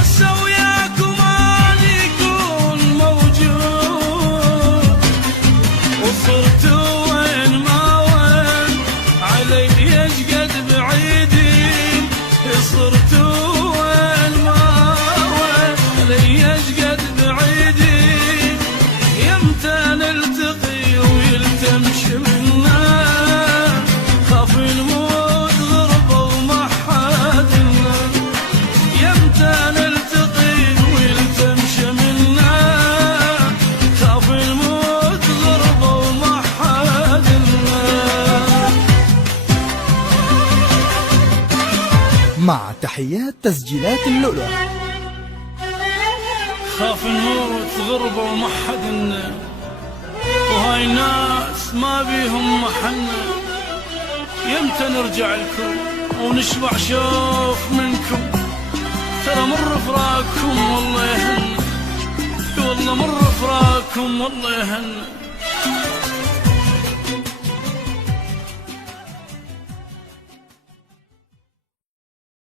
هسه وياكم اني يكون موجود، وصرتوا وين ما وين علي يشقد بعيدين، صرتوا وين ما وين علي يشقد بعيدين، يمتى نلتقي ويلتم شملنا، خاف نموت غربة وما حد لنا، يمتى نلتقي ويلتم شملنا، خاف نموت غربة وما حد لنا. مع تحيات تسجيلات اللؤلؤ. خاف نموت غربة وما حد لنا، وهاي ناس ما بيهم محنة، يمتى نرجع لكم ونشبع شوف منكم، ترى مر فراقكم والله يهنا، والله مر فراقكم والله يهنا.